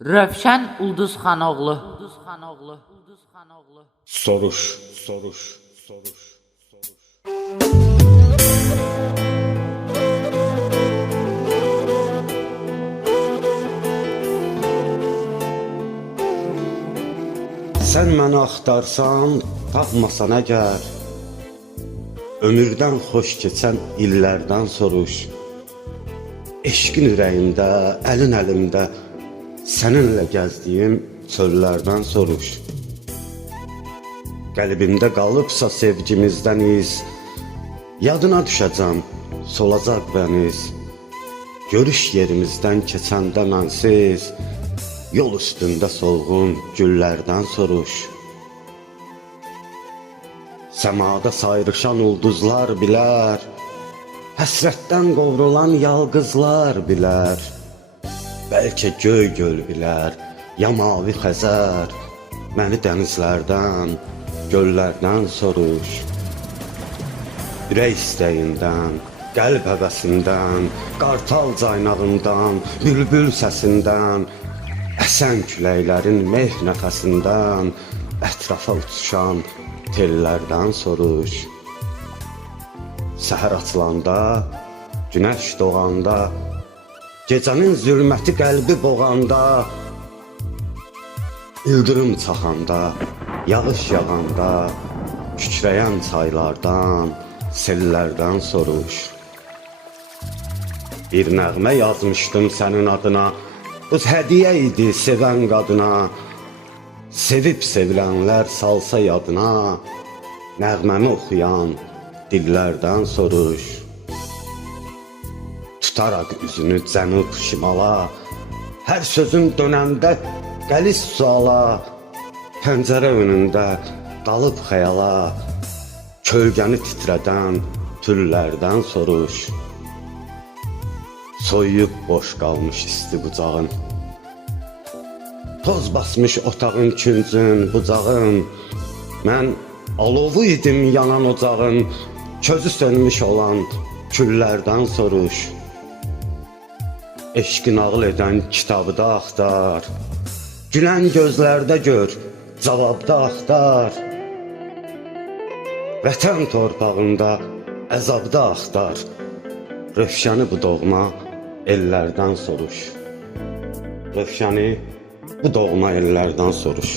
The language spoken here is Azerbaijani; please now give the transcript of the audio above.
Rövşən Ulduzxanoğlu. Soruş. Sən məni axtarsan, tapmasan əgər, ömürdən xoş keçən illərdən soruş. Eşqin ürəyimdə, əlin əlimdə, səninlə gəzdiyim çöllərdən soruş. Qəlbimdə qalıbsa sevgimizdən iz, yadına düşəcəm, solacaq bəniz. Görüş yerimizdən keçəndə mənsiz, yol üstündə solğun güllərdən soruş. Səmada sayrışan ulduzlar bilər, həsrətdən qovrulan yalqızlar bilər. Bəlkə göy göl bilər, ya mavi Xəzər, məni dənizlərdən, göllərdən soruş. Ürək istəyindən, qəlb həvəsindən, qartal caynağından, bülbül səsindən, əsən küləklərin meh nəfəsindən, ətrafa uçuşan tellərdən soruş. Səhər açılanda, günəş doğanda, gecənin zülməti qəlbi boğanda, ildırım çaxanda, yağış yağanda, kükrəyən çaylardan, sellərdən soruş. Bir nəğmə yazmışdım sənin adına, qız hədiyyə idi sevən qadına. Sevib sevilənlər salsa yadına, nəğməmi oxuyan dillərdən soruş. Tutaraq üzünü cənub şimala, hər sözün dönəndə qəlis suala, pəncərə önündə qalıb xəyala, kölgəni titrədən tüllərdən soruş. Soyuyub boş qalmış isti bucağın, toz basmış otağın küncün bucağın, mən alovu idim yanan ocağın, közü sönmüş olan küllərdən soruş. Eşqi nağıl edən kitabda axtar, gülən gözlərdə gör, cavabda axtar. Vətən torpağında əzabda axtar, Rövşəni bu doğma ellərdən soruş. Rövşəni bu doğma ellərdən soruş.